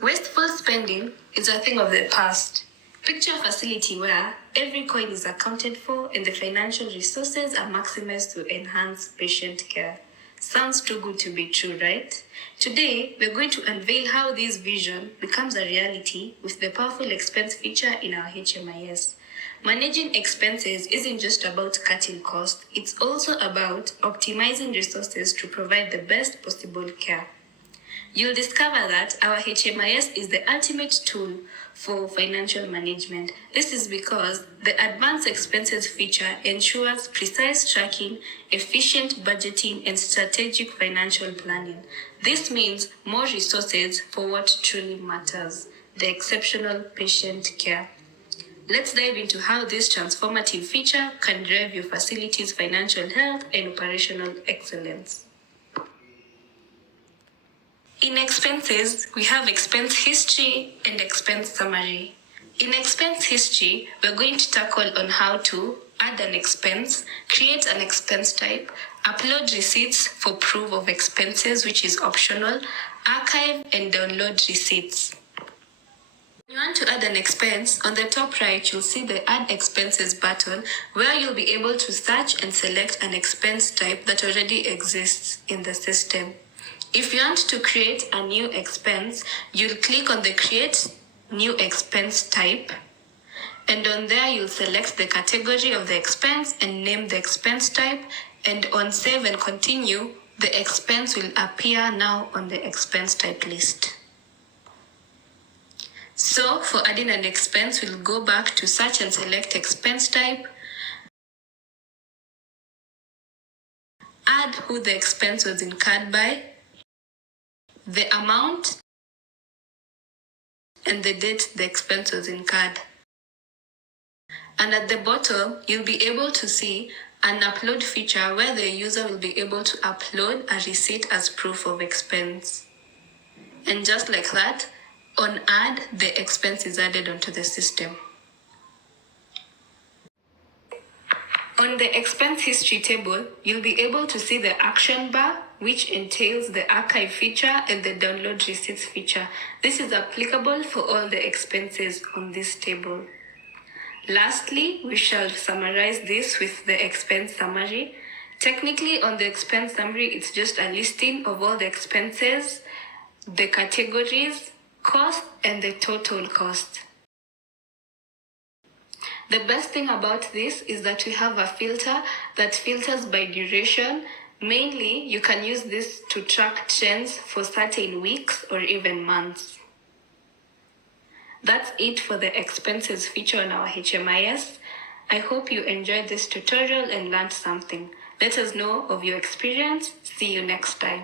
Wasteful spending is a thing of the past. Picture a facility where every coin is accounted for and the financial resources are maximized to enhance patient care. Sounds too good to be true, right? Today, we're going to unveil how this vision becomes a reality with the powerful expense feature in our HMIS. Managing expenses isn't just about cutting costs, it's also about optimizing resources to provide the best possible care. You'll discover that our HMIS is the ultimate tool for financial management. This is because the advanced expenses feature ensures precise tracking, efficient budgeting, and strategic financial planning. This means more resources for what truly matters, the exceptional patient care. Let's dive into how this transformative feature can drive your facility's financial health and operational excellence. In expenses, we have expense history and expense summary. In expense history, we're going to tackle on how to add an expense, create an expense type, upload receipts for proof of expenses, which is optional, archive and download receipts. When you want to add an expense, on the top right, you'll see the Add Expenses button, where you'll be able to search and select an expense type that already exists in the system. If you want to create a new expense, you'll click on the Create New Expense Type, and on there you'll select the category of the expense and name the expense type, and on Save and Continue, the expense will appear now on the expense type list. So for adding an expense, we'll go back to Search and select Expense Type, add who the expense was incurred by, the amount, and the date the expense was incurred. And at the bottom, you'll be able to see an upload feature where the user will be able to upload a receipt as proof of expense. And just like that, on Add, the expense is added onto the system. On the expense history table, you'll be able to see the action bar, which entails the archive feature and the download receipts feature. This is applicable for all the expenses on this table. Lastly, we shall summarize this with the expense summary. Technically, on the expense summary, it's just a listing of all the expenses, the categories, cost, and the total cost. The best thing about this is that we have a filter that filters by duration. Mainly, you can use this to track trends for certain weeks or even months. That's it for the expenses feature on our HMIS. I hope you enjoyed this tutorial and learned something. Let us know of your experience. See you next time.